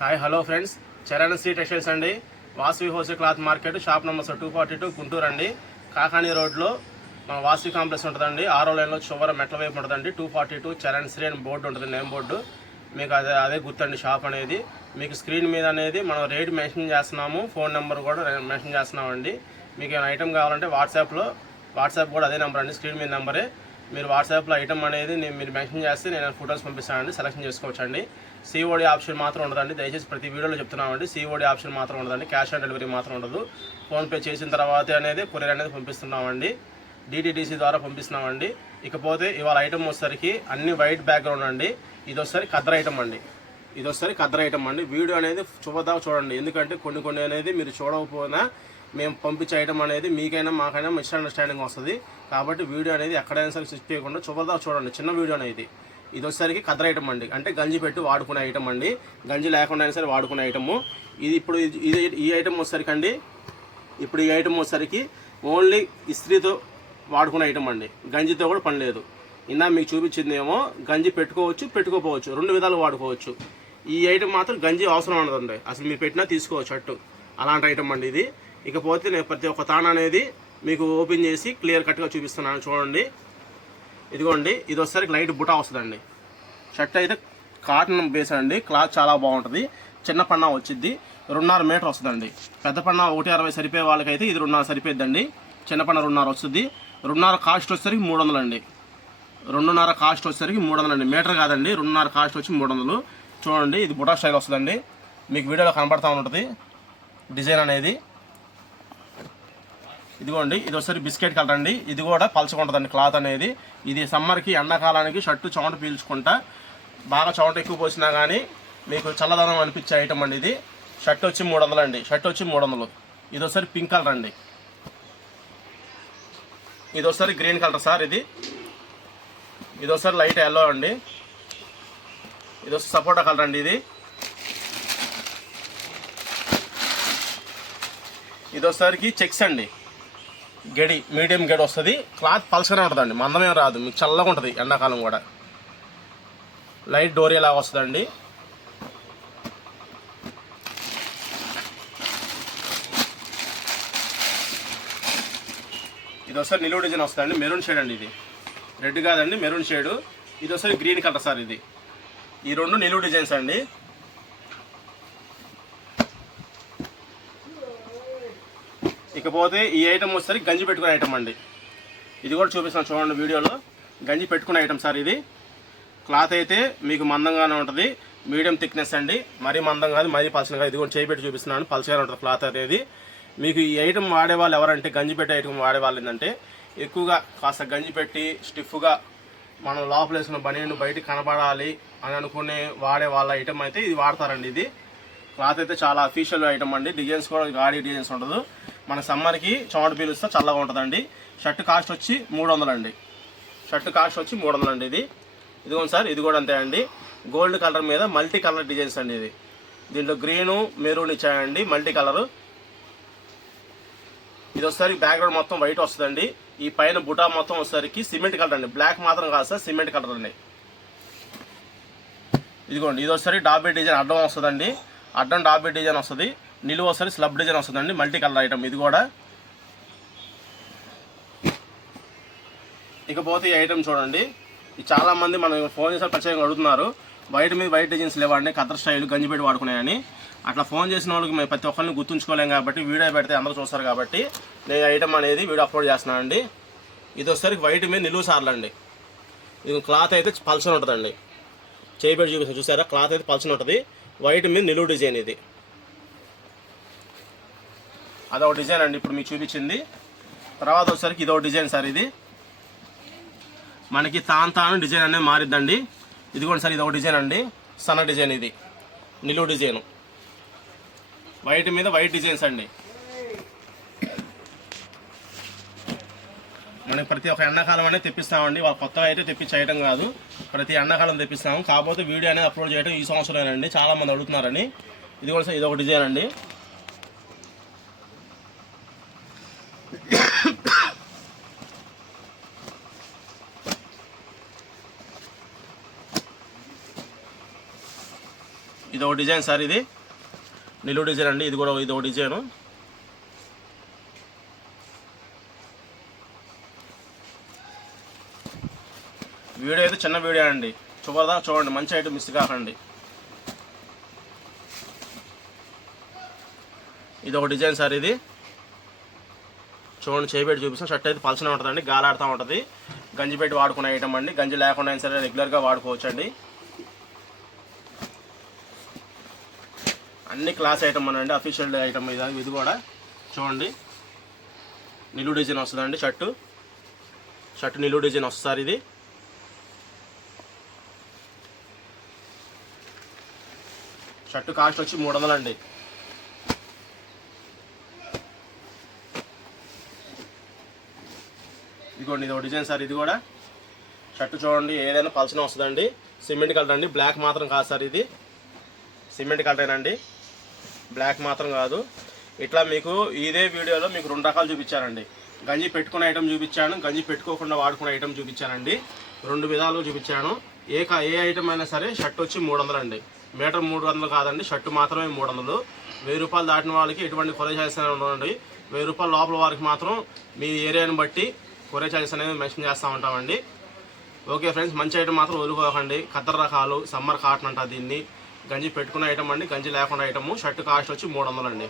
Hi hello friends, Charan Sri textiles అండి. Vasavi wholesale cloth market, shop number 242 Guntur అండి. కాకాని రోడ్లో మన వాసవి కాంప్లెక్స్ ఉంటుందండి. 6వ లైన్లో చివర మెట్ల వైపు ఉంటుందండి. 242 చరణ్ శ్రీ అని బోర్డు ఉంటుంది, నేమ్ బోర్డు. మీకు అదే గుర్తండి షాప్ అనేది. మీకు స్క్రీన్ మీద అనేది మనం రేట్ మెన్షన్ చేస్తున్నాము, ఫోన్ నెంబర్ కూడా మెన్షన్ చేస్తున్నామండి. మీకు ఏమైనా ఐటమ్ కావాలంటే వాట్సాప్ కూడా అదే నెంబర్ అండి, స్క్రీన్ మీద నెంబరే. మీరు వాట్సాప్లో ఐటమ్ అనేది మీరు మెన్షన్ చేస్తే నేను ఫొటోస్ పంపిస్తానండి, సెలెక్షన్ చేసుకోవచ్చండి. సిఓడి ఆప్షన్ మాత్రం ఉండదండి, దయచేసి ప్రతి వీడియోలో చెప్తున్నామండి. సిఓడి ఆప్షన్ మాత్రం ఉండదండి, క్యాష్ ఆన్ డెలివరీ మాత్రం ఉండదు. ఫోన్పే చేసిన తర్వాత అనేది కొరియర్ అనేది పంపిస్తున్నామండి, డిటిడిసి ద్వారా పంపిస్తున్నామండి. ఇకపోతే ఇవాళ ఐటమ్ వచ్చేసరికి అన్ని వైట్ బ్యాక్గ్రౌండ్ అండి. ఇది వచ్చేసరికి కద్దర ఐటమ్ అండి. వీడియో అనేది చూడండి, ఎందుకంటే కొన్ని అనేది మీరు చూడకపోయినా మేము పంపించే ఐటమ్ అనేది మీకైనా మాకైనా మిస్అండర్స్టాండింగ్ వస్తుంది. కాబట్టి వీడియో అనేది ఎక్కడైనా సరే స్కిప్ చేయకుండా చూడండి. చిన్న వీడియో అనేది. ఇది వచ్చేసరికి కద్దర ఐటమ్ అండి, అంటే గంజి పెట్టి వాడుకునే ఐటమ్ అండి. గంజి లేకుండా అయినా సరే వాడుకునే ఐటము ఇది. ఇప్పుడు ఈ ఐటమ్ వచ్చేసరికి అండి, ఇప్పుడు ఈ ఐటమ్ వచ్చేసరికి ఓన్లీ ఇస్త్రీతో వాడుకునే ఐటమ్ అండి, గంజితో కూడా పని లేదు. ఇందా మీకు చూపించిందేమో గంజి పెట్టుకోపోవచ్చు, రెండు విధాలు వాడుకోవచ్చు. ఈ ఐటమ్ మాత్రం గంజి అవసరం ఉండదండి, అసలు మీరు పెట్టినా తీసుకోవచ్చు అట్టు, అలాంటి ఐటమ్ అండి ఇది. ఇకపోతే నేను ప్రతి ఒక్క తాణ అనేది మీకు ఓపెన్ చేసి క్లియర్ కట్గా చూపిస్తున్నాను, చూడండి. ఇదిగోండి, ఇది వచ్చేసరికి లైట్ బుటా వస్తుందండి. షర్ట్ అయితే కాటన్ బేస్ అండి, క్లాత్ చాలా బాగుంటుంది. చిన్న పన్నా వచ్చింది, 2.5 మీటర్ వస్తుందండి. పెద్ద పన్నా 1.60 సరిపోయే వాళ్ళకైతే ఇది 2.5 సరిపోద్దండి. చిన్న పన్నా 2.5 వస్తుంది. 2.5 కాస్ట్ వచ్చేసరికి 300 అండి. 2.5 కాస్ట్ వచ్చేసరికి 300 అండి, మీటర్ కాదండి. 2.5 కాస్ట్ వచ్చి 300. చూడండి, ఇది బుటా స్టైల్ వస్తుందండి, మీకు వీడియోలో కనబడతా ఉంటుంది డిజైన్ అనేది. ఇదిగోండి, ఇది వచ్చేసరికి బిస్కెట్ కలర్ అండి. ఇది కూడా పలచగా ఉంటుందండి క్లాత్ అనేది. ఇది సమ్మర్కి, ఎండాకాలానికి షర్టు చెమట పీల్చుకుంటా, బాగా చెమట ఎక్కువ పోసినా కానీ మీకు చల్లదనం అనిపించే ఐటమ్ అండి ఇది. షర్ట్ వచ్చి 300 అండి, షర్ట్ వచ్చి 300. ఇది వచ్చేసరికి పింక్ కలర్ అండి. ఇది వచ్చేసరికి గ్రీన్ కలర్ సార్. ఇది వచ్చేసరికి లైట్ ఎల్లో అండి. ఇది వచ్చి సపోటా కలర్ అండి. ఇది వచ్చేసరికి చెక్స్ అండి, మీడియం గడి వస్తుంది. క్లాత్ పల్చగానే ఉంటుందండి, మందమేం రాదు, మీకు చల్లగా ఉంటుంది. ఎండాకాలం కూడా లైట్ డోరీ లాగా వస్తుందండి. ఇది ఒకసారి నిలువు డిజైన్ వస్తుందండి, మెరూన్ షేడ్ అండి. ఇది రెడ్ కాదండి, మెరూన్ షేడు. ఇది ఒకసారి గ్రీన్ కలర్ సార్. ఈ రెండు నిలువు డిజైన్స్ అండి. ఇకపోతే ఈ ఐటమ్ వచ్చేసరికి గంజి పెట్టుకునే ఐటమ్ అండి. ఇది కూడా చూపిస్తాను చూడండి వీడియోలో. గంజి పెట్టుకునే ఐటమ్ సార్ ఇది. క్లాత్ అయితే మీకు మందంగానే ఉంటుంది, మీడియం థిక్నెస్ అండి, మరీ మందం కాదు, మరీ పలచగా. ఇది కూడా చేయి పెట్టి చూపిస్తున్నాను, పలచగానే ఉంటుంది క్లాత్ అనేది. మీకు ఈ ఐటమ్ వాడేవాళ్ళు ఎవరంటే, గంజి పెట్టే ఐటమ్ వాడేవాళ్ళు ఏంటంటే, ఎక్కువగా కాస్త గంజి పెట్టి స్టిఫ్గా మనం లోపల వేసుకున్న బనీను బయటికి కనబడాలి అని అనుకునే వాడే వాళ్ళ ఐటమ్ అయితే ఇది వాడతారండి. ఇది క్లాత్ అయితే చాలా అఫీషియల్ ఐటమ్ అండి. డిజైన్స్ కూడా గాడి డిజైన్స్ ఉండదు. మన సమ్మర్కి చెమట పీలుస్తే చల్లగా ఉంటుందండి. షర్ట్ కాస్ట్ వచ్చి 300 అండి. ఇదిగోండి సార్, ఇది కూడా అంతే అండి. గోల్డ్ కలర్ మీద మల్టీ కలర్ డిజైన్స్ అండి. ఇది దీంట్లో గ్రీను మెరూన్ ఇచ్చాయండి, మల్టీ కలరు. ఇది వచ్చేసరికి బ్యాక్గ్రౌండ్ మొత్తం వైట్ వస్తుందండి. ఈ పైన బుటా మొత్తం వచ్చేసరికి సిమెంట్ కలర్ అండి, బ్లాక్ మాత్రం కాదు సార్, సిమెంట్ కలర్ అండి. ఇదిగోండి, ఇది వచ్చేసరికి డాబీ డిజైన్ అడ్డం వస్తుందండి, అడ్డం డాబీ డిజైన్ వస్తుంది. నిలువ వస్తుంది, స్లబ్ డిజైన్ వస్తుందండి, మల్టీ కలర్ ఐటమ్ ఇది కూడా. ఇకపోతే ఈ ఐటమ్ చూడండి, ఇది చాలామంది మనం ఫోన్ చేసి ప్రత్యేకంగా అడుగుతున్నారు, వైట్ మీద వైట్ డిజైన్స్ లేవండి, కత్తర్ స్టైల్ గంజి పెట్టి వాడుకున్నాయని. అట్లా ఫోన్ చేసిన వాళ్ళకి మేము ప్రతి ఒక్కరిని గుర్తుంచుకోలేం కాబట్టి, వీడియో పెడితే అందరూ చూస్తారు కాబట్టి నేను ఐటమ్ అనేది వీడియో అప్లోడ్ చేస్తున్నాను అండి. ఇది వచ్చేసరికి వైట్ మీద నిలువు సార్లు అండి. ఇది క్లాత్ అయితే పల్చన ఉంటుందండి, చేయి పెట్టి చూపిస్తాను చూసారా, క్లాత్ అయితే పల్చన ఉంటుంది. వైట్ మీద నిలువు డిజైన్ ఇది, అదొక డిజైన్ అండి ఇప్పుడు మీకు చూపించింది. తర్వాత వచ్చేసరికి ఇదొక డిజైన్ సార్. ఇది మనకి తాను డిజైన్ అనేది మారిద్దండి. ఇది కూడా సార్, ఇదొక డిజైన్ అండి, సన్న డిజైన్. ఇది నిలువు డిజైను, వైట్ మీద వైట్ డిజైన్స్ అండి. మనకి ప్రతి ఒక్క ఎండాకాలం అనేది తెప్పిస్తామండి, వాళ్ళు కొత్తగా అయితే తెప్పించే ఐటమ్ కాదు, ప్రతి ఎండాకాలం తెప్పిస్తాము. కాకపోతే వీడియో అనేది అప్లోడ్ చేయడం ఈ సంవత్సరమేనండి, చాలామంది అడుగుతున్నారని. ఇది కూడా సార్, ఇదొక డిజైన్ అండి. ఇది ఒక డిజైన్ సార్, ఇది నిలువు డిజైన్ అండి. ఇది కూడా ఇది ఒక డిజైను. వీడియో అయితే చిన్న వీడియో అండి, చివరిదాకా చూడండి, మంచి ఐటమ్ మిస్ కాకండి. ఇది ఒక డిజైన్ సార్, ఇది చూడండి, చేయిపెట్టి చూపిస్తాం. షర్ట్ అయితే పల్చనే ఉంటుందండి, గాలాడుతూ ఉంటుంది. గంజి పెట్టి వాడుకునే ఐటమ్ అండి, గంజి లేకుండా అయినా సరే రెగ్యులర్గా వాడుకోవచ్చు అండి. అన్ని క్లాస్ ఐటమ్ అనండి, అఫీషియల్ ఐటమ్ ఇది కూడా చూడండి. నిలువు డిజైన్ వస్తుందండి, షర్టు నిలువు డిజైన్ వస్తుంది సార్. ఇది షర్టు కాస్ట్ వచ్చి 300 అండి. ఇదిగోండి, ఇది ఒక డిజైన్ సార్. ఇది కూడా షర్టు చూడండి, ఏదైనా పల్చనే వస్తుందండి. సిమెంట్ కలర్ అండి, బ్లాక్ మాత్రం కాదు సార్. ఇది సిమెంట్ కలరేనండి, బ్లాక్ మాత్రం కాదు. ఇట్లా మీకు ఇదే వీడియోలో మీకు 2 రకాలు చూపించానండి. గంజి పెట్టుకునే ఐటమ్ చూపించాను, గంజి పెట్టుకోకుండా వాడుకునే ఐటమ్ చూపించానండి. 2 విధాలు చూపించాను. ఏ ఐటమ్ అయినా సరే షర్ట్ వచ్చి 300 అండి. మీటర్ 300 కాదండి, షర్టు మాత్రమే 300. 1000 రూపాయలు దాటిన వాళ్ళకి ఎటువంటి కొరియర్ చార్జెస్ అనేవి ఉండవండి. 1000 రూపాయల లోపల వారికి మాత్రం మీ ఏరియాని బట్టి కొరియర్ చార్జెస్ అనేవి మెన్షన్ చేస్తూ ఉంటామండి. ఓకే ఫ్రెండ్స్, మంచి ఐటమ్ మాత్రం వదులుకోకండి. ఖద్దర్ రకాలు, సమ్మర్ కాటన్ అంటారు దీన్ని. గంజి పెట్టుకున్న ఐటమ్ అండి, గంజి లేకుండా ఐటమ్. షర్ట్ కాస్ట్ వచ్చి 300 అండి.